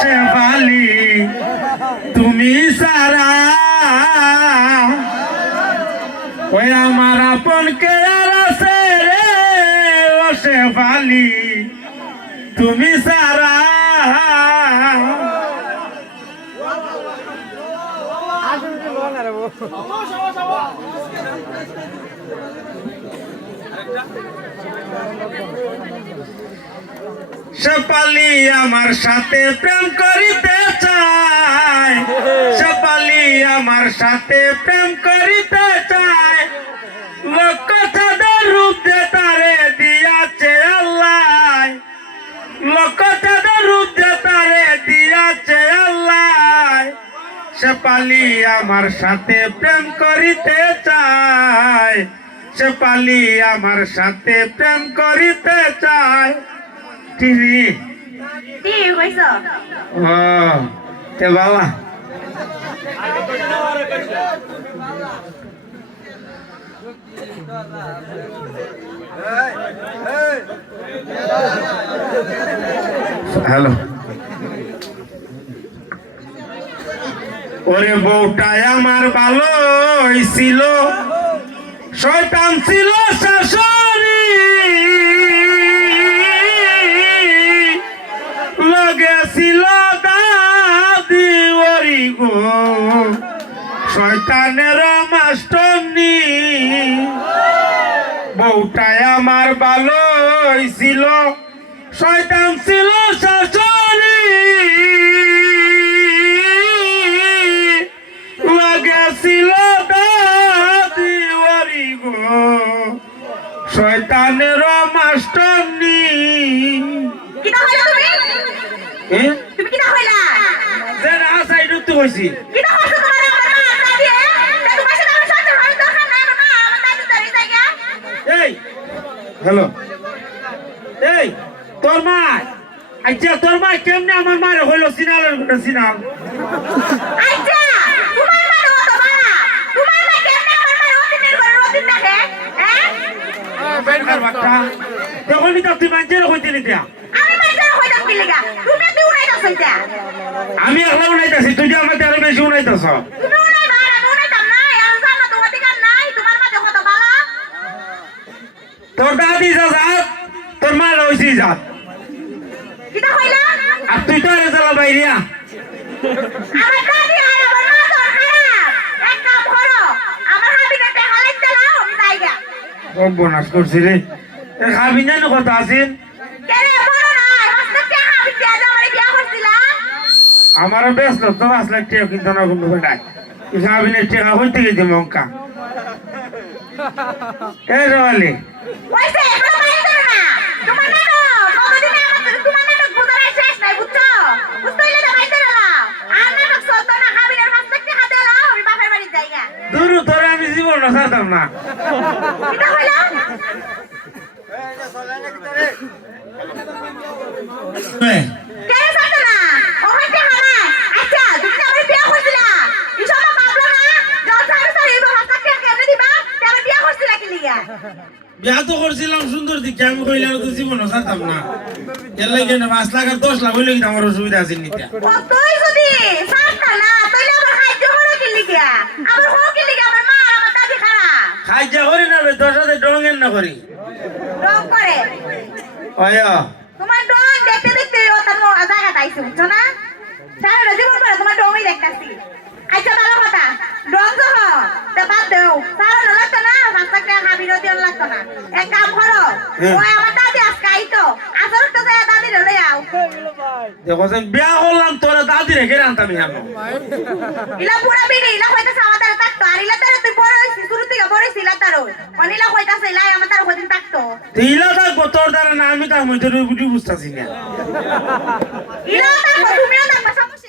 শেফালি তুমি সারা ওই আমার আপন কে আর আছে রে ও শেফালি তুমি সারা শেফালি আমার সাথে প্রেম করিতে চায় শেফালি আমার সাথে প্রেম করিতে চায় লক্ষ চাঁদের রূপ যে তারে দিয়াছে আল্লাহ লক্ষ চাঁদের রূপ যে তারে দিয়াছে আল্লাহ শেফালি আমার সাথে প্রেম করিতে চায় শেফালি আমার সাথে প্রেম করিতে চায় টিভি টিভি কইছো ও তে বাবা হ্যালো ওরে বউটাই আমার ভালো ছিল শয়তান ছিল শাশুড়ি লগেছিল দাদি ওরি গো শয়তানের মাস্টরনি বউটাই আমার ভালো ছিল শয়তান ছিল শাশুড়ি লগেছিল দাদি ওরি গো শয়তানের মাস্টরনি কিটা হইলা তুমি কিটা হইলা যে না সাইড উঠতে কইছি কিটা হইছো তোমার আমার মা দাদি তা তোমার সাথে আমার সাথে হয় দরকার নাই আমার মা আমার দাদি দাঁড়িয়ে জায়গা এই হ্যালো এই তোর মা আচ্ছা তোর মা কেমনে আমার মারে হইলো সিনালের গুটা সিনাল আচ্ছা তোমার মা তো তোমার মা কেমনে আমার মা রতিন দেখে হ্যাঁ বের কর বাচ্চা তখনই তো তুই মাঞ্জের হইতে দিয়া আমি মাইজার হইতাম কি লাগা তুমি তুই উনাইতাছ এটা আমি একলা উনাইতাছি তুই যে আমাদের আরো বেশি উনাইতাছ তুমি উনাইবা আমি উনাইতাম না আর জানো তো অধিকার নাই তোমার মা দেখো তো ভালো তোর দাদি যাত তোর মা রইছি যাত কিটা হইলা আর তুই তো এর চালা বাইরিয়া আমার দাদি আর আমার মা তো খারাপ এক কাম করো আমার হাবিবে টাকা লাইতে দাও আমি যাইগা ও বোনাস করছি রে খাবি না কথা আছেন কেরে বড় না হস্তে টাকা আমি দিয়া দাও আমারে বিয়া করছিলা আমারও বেশ লোক তো 5 লাখ টাকা কিন্তু না কোনো বেটাই খাবি না টাকা হইতে গেছে মঙ্কা এ রওয়ালি ওইসে এগুলো বাইরে করো না তোমার নাটক কতদিনে আমার তোমার নাটক বুঝার শেষ নাই বুঝছো বুঝতে হইলে তো বাইরে করো আর নাটক চলতো না হাবিবের হস্তে টাকা দাও আমি বাপের বাড়ি যাইগা দূর তোরে আমি জীবন না ছাড়তাম না কিটা হইলা কেন ছাড়তো না ওখান থেকে হারায় আচ্ছা তুমি তো আমার বিয়া করছিলা এসব ভাবলো না যখন সারি সারি এই বাবা টাকা কেমনে দিবা তাহলে বিয়া করছিলা কি লিগা বিয়া তো করছিলাম সুন্দর দিকে আমি কইলাম তো জীবন ছাড়তাম না এর লাগে না 5 লাখ আর 10 লাখ হইলে কি আমার অসুবিধা আছে নিতে তুই যদি ছাড়তা না তাহলে আমার খাদ্য হলো কি লিগা আমার হো কি লিগা আমার মা আর আমার দাদি খারাপ খাইজা করি না রে তোর সাথে ডঙ্গেন না করি রং করে আয়া তোমার ডং দেখতে দেখতে ও তার জায়গা তাইছে বুঝছো না সারা জীবন পরে তোমার ডংই দেখতাছি আচ্ছা ভালো কথা ডং তো তা বাদ দাও সারা না লাগতো না রাস্তা কে হাবির দিও লাগতো না এক কাম করো ওই আমার দাদি আজকে আইতো আসর তো যায় দাদি রে আও দেখো যে বিয়া করলাম তোরা দাদি রেখে আনতাম জানো ইলা পুরা বিড়ি ইলা কইতাছে আমাদের থাকতো আর ইলা তার তুই বড় হইছিস শুরু থেকে বড় হইছিস ইলা তার অনিলা কইতাছে ইলা আমাদের কদিন থাকতো ইলা থাকবো তোর দ্বারা না আমি তার মধ্যে বুঝতেছি না ইলা থাকবো তুমিও থাকবা সমস্যা